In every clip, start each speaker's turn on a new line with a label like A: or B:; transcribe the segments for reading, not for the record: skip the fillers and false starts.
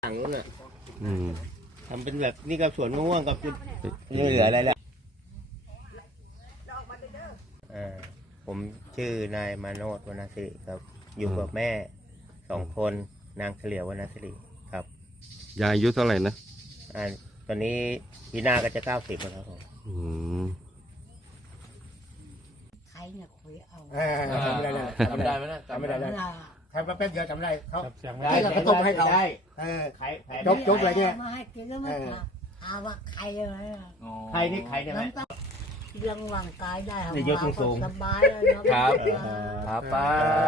A: หลังนู้นอ่ะ
B: ทำเป็นแบบนี่กับสวนมะม่วงกับยังเหลืออะไรแล้วผมชื่อนายมาโนดวรรณสิริครับอยู่กับแม่2 คนนางเฉลียววรรณสิริครับ
C: ยายอายุเท่าไหร่นะ
B: ตอนนี้ปีหน้าก็จะ90แล้วครับผม
D: ใครเนี่ยคุยเอา
A: จำไม่ได้จำไม่ได้ไหมนะจำไม่ได้แล้วแค่แป๊บเดียวจำได้เขาได้ก็ต้มให้เขาจบอะไรเนี่ย
D: มาให้กินแล้วมันถามว่าใครอะไร
B: ใครนี่ใครได้ไหม
D: เรื่องร่างกายได้
B: ในยศสูง
D: สบายเลย
C: ครับครับป้า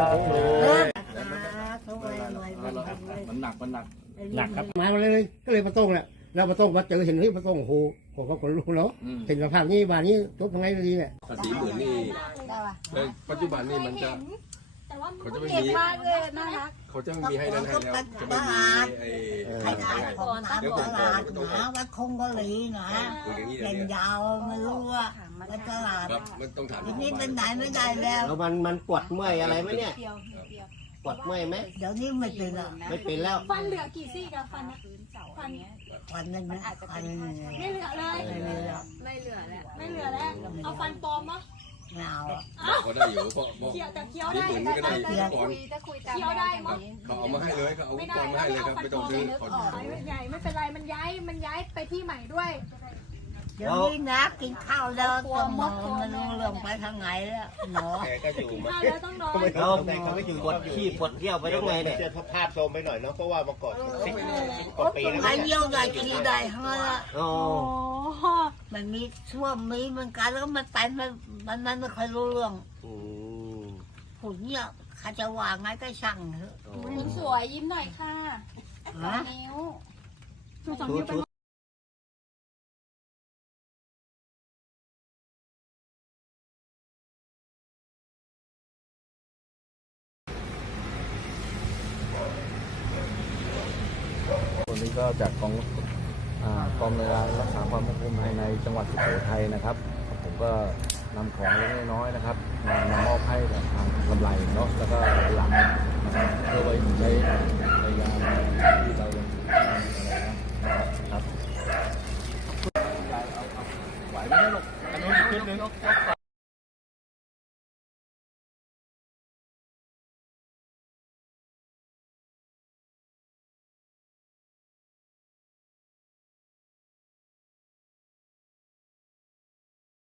A: มันหนักครับมาเลยก็เลยมาต้มแหละแล้วมาต้มมาเจอเห็นเฮ้ยมาต้มโอ้โหผมก็ขนลุกแล้วเห็นสภาพนี้บ้านนี้จบยังไงดีเนี่ย
C: ภาษีหมื่นนี่ในปัจจุบันนี่มันจะเขาจะไม่มีเขาจะไม่มีให้นั้นให้แล้วจะไม่มี
D: ใครได้ของตามตลาดนะวัดคงกะหรี่นะเล่นยาวไม่รู้ว่าวัดตลาด
C: มันต้องถาม
D: ทีนี้เป็นไหนไม่ได้แล้ว
B: แล้วมันปวดเมื่อยอะไรไหมเนี่ยปวดเมื่อยไหม
D: เดี๋ยวนี้ไม่เป็นแล้ว
B: ไม่เป็นแล้ว
E: ฟันเหลือกี่ซี่กับฟัน
D: นั่นนะฟัน
E: ไม่เหลือเลยไม่เหลือแล้วเอาฟันปลอมมั้ย
D: ไม่เอา
C: ก็ได้อยู่เพราะ
E: เคี้ยวแต่เคี้ยวได้
C: ก็ได้อยู่ก่อน
E: เคี้ยวได้มั้ย
C: เขาเอามาให้เลยเขาเอาก่อนมาให้เลยครับไม่ต้องซื้อก่อน
E: ใหญ่ไม่เป็นไรมันย้ายไปที่ใหม่ด้วย
D: เดี๋ยวนี้นะกินข้าวแล้วต้องนอนมันรู้เรื่องไปทางไหนแล้วหนอ
B: แกก็อยู่มา
E: ต้องนอน
B: เขาไม่อยู่ปวดขี้ปวดเที่ยวไปตรงไหนเนี่ยจะภาพโซมไปหน่อยเนาะเพราะว่ามาก่อน10 กว่าปีแล้ว
D: ไอ้เยี่ยวได้ขี้ได้ทั้งนั้นละมันมีช่วงมีเหมือนกันแล้วมันไปมันไม่ค่อยรู้เรื่องผุนเนี่ยข้าจะว่าไงก็ช่างเถอะ
E: คุณสวยยิ้มหน่อยค่ะนิ้วชู2 นิ้วไป
F: วันนี้ก็จากกองหน่วยงานรักษาความมั่นคงภายในจังหวัดสุโขทัยนะครับผมก็นำของเล็กน้อยนะครับมามอบให้กับทางกำไรเนาะแล้วก็หลังนะครับเพื่อไว้ใช้ในงานที่เรายังนะครับไหวไหมลูกอันนู้นชุดนึง